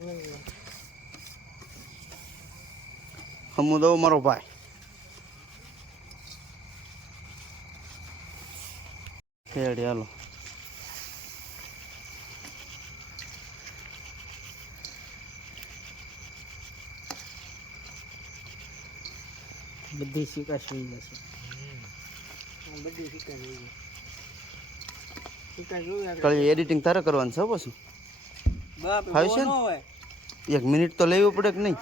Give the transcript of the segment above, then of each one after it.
હું દઉં મારો ભાઈ ખેડી હાલો બધી શિકાશ થઈ જશે બધી ખાલી એડિટિંગ તારે કરવાનું છે પછી ફાવશે ને? એક મિનિટ તો લેવી પડે કે નહીં?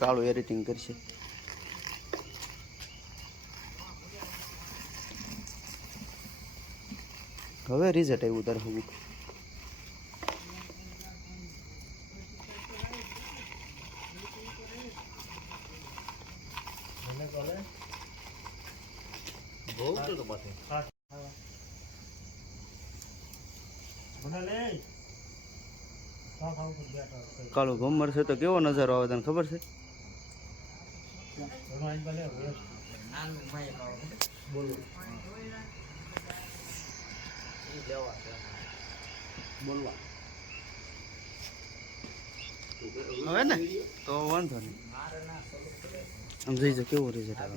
કાળું એડિટિંગ કરશે. હવે રિઝલ્ટ આવ્યું તારે હું કાળું ભમર છે તો કેવો નજારો આવે તને ખબર છે? હવે ને તો વાંધો નહીં. આમ જઈ જાય કેવો રિઝલ્ટ આવે.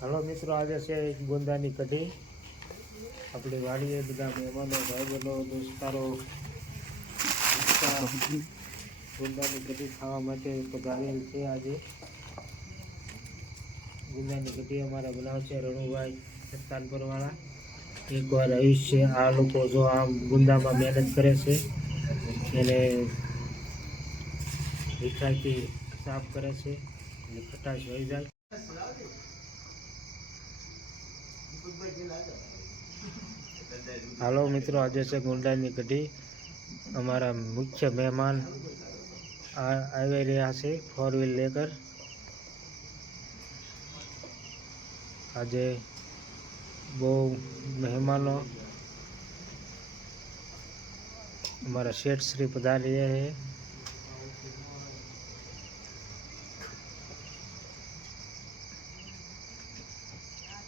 હલો મિત્રો, આજે છે ગુંદાની કઢી. આપણી વાડીએ બધા મહેમાનો, ભાઈબંધો, દોસ્તારો ગુંદાની કઢી ખાવા માટે પધારેલ છે. આજે ગુંદાની કઢી અમારા બનાવશે રણુભાઈ સત્તાનપરવાળા. એકવાર આયુષ્ય આ લોકો જો આ ગુંદામાં મહેનત કરે છે, એને મીઠાઈથી સાફ કરે છે અને ખટાશ હોઈ જાય. હાલો મિત્રો, આજે છે ગુંદાની કઢી. અમારા મુખ્ય મહેમાન આવી રહ્યા છે 4 વ્હીલ લેકર. આજે બહુ મહેમાનો અમારા શેઠ શ્રી પધારી રહ્યા છે.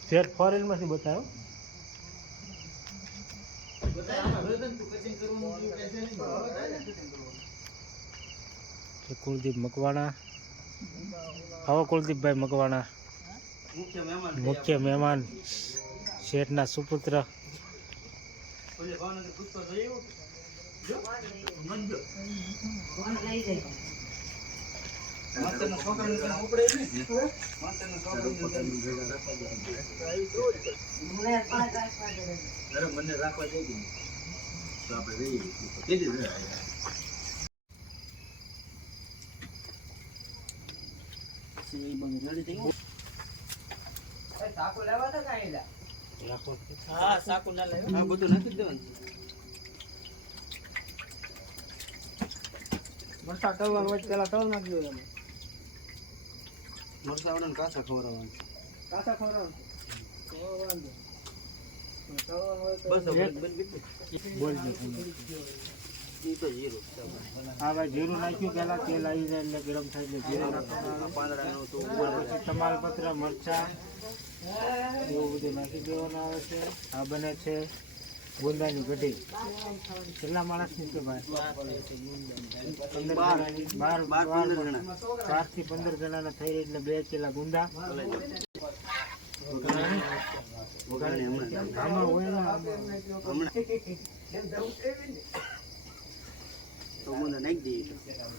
શેઠ 4 વ્હીલમાંથી બતાવો. કુલદીપ મકવાણા. આવો કુલદીપભાઈ મકવાણા, મુખ્ય મહેમાન, શેઠના સુપુત્ર. મરસા તળવાનું હોય પેલા તળ નાખજો. મરસા વાળા કાચા ખવડાવવાનું. કાચા ખવડાવવાનું હા ભાઈ, જીરું નાખ્યું પેલા, તેલ આવી જાય એટલે ગરમ થાય એટલે જીરું નાખવાનું. તમાલપત્ર, મરચા એવું બધું નાખી દેવાનું આવે છે. આ બને છે ગુંદાની કઢી. કેટલા માણસની છે ભાઈ? 12 થી 15 જણાના થઈ રહી એટલે 2 કિલા ગુંદા.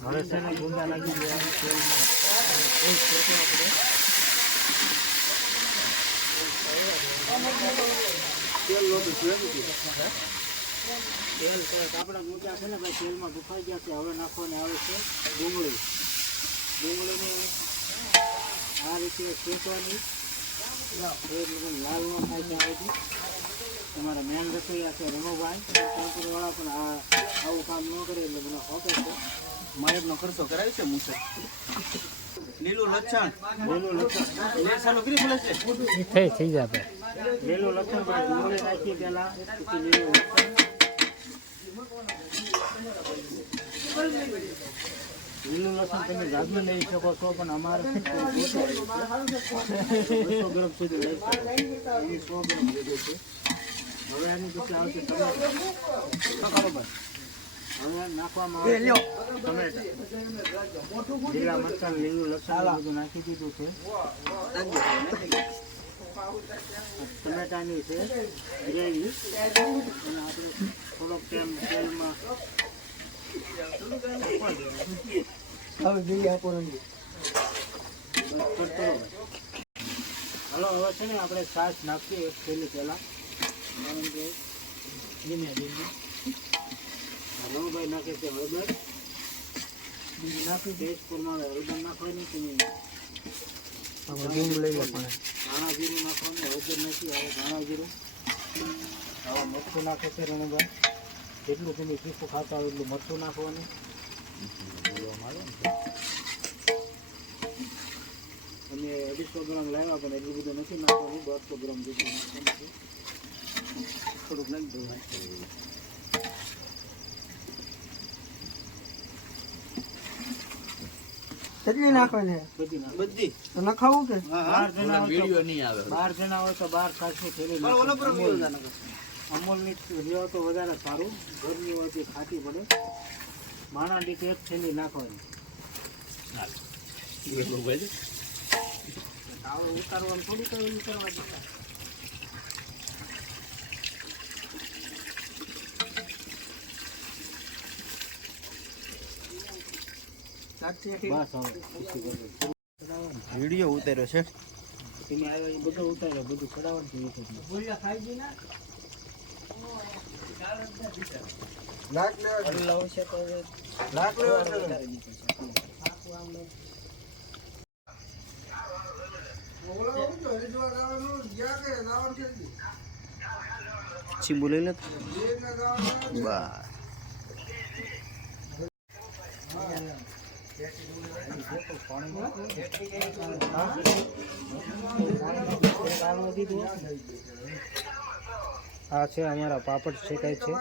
હવે છે ને ગુંદા નાખી દેવાનું તેલ છે. આપણા મોટા છે ને ભાઈ, તેલમાં ગુફાઈ ગયા છે. હવે નાખવાની આવે છે ડુંગળી. ડુંગળીને આ રીતે શેકવાની, લાલ ન થાય ત્યાં સુધી. તમારા મેન રસોઈયા છે રણુભાઈ વાળા, પણ આવું કામ ન કરે એટલે મને હોતે છે. માયબનો ખર્ચો કરાવી છે મુસર. લીલું લસણ થઈ જાય. લીલું લસણ ભાઈ ડુંગળી નાખી પેલા, પછી લીલું લસણ લીલું લસણ તમે જાજુ લઈ શકો છો, પણ અમારે 200 ગ્રામ સુધી લઈ શકો. એની 100 ગ્રામ લીધું છે. હવે આની પછી આવશે ટમેટા. હવે નાખવામાં આવશે ટમેટા, લીલા મરચાં, લીલું લસણ બધું નાખી દીધું છે. ટમેટાની છે ગ્રેવી, અને આપણે થોડોક ટાઈમ તેલમાં હલો. હવે છે ને આપણે છાશ નાખીએ એક થેલી પહેલા, કારણ કે રણભાઈ નાખે છે હળદર, બીજું નાખી ટેસ્ટ પ્રમાણે હળદર નાખવાની, તમે ધાણા જીરું નાખવાનું, હળદર નાખી. હવે ધાણા જીરું, હવે મરચું નાખે છે રણભાઈ. જેટલું તમે તીખું ખાતા હોય એટલું મરચું નાખવાનું. અમે 250 ગ્રામ લાવ્યા, પણ એટલું બધું નથી નાખવાનું. 200 ગ્રામ જેટલું નાખવાનું છે. થોડુંક નાખી દઉં. કેટલી નાખવાની બધી નખાવું કે 12 જણા હોય તો 12 ખાસી થેલી અમૂલની લ્યો તો વધારે સારું. ઘરની હોય તે ખાટી પડે. માણા દીઠ એક થેલી નાખવાની. ઉતારવાનું થોડું કઈ ઉતારવા દેતા. વિડીયો ઉતાર્યો છે. તમે આવ્યા એ બધું ઉતાર્યો, બધું ચડાવવાનું છે. ચીંબુ લઈ લે બસ. આ છે અમારા પાપડ શેકાય છે.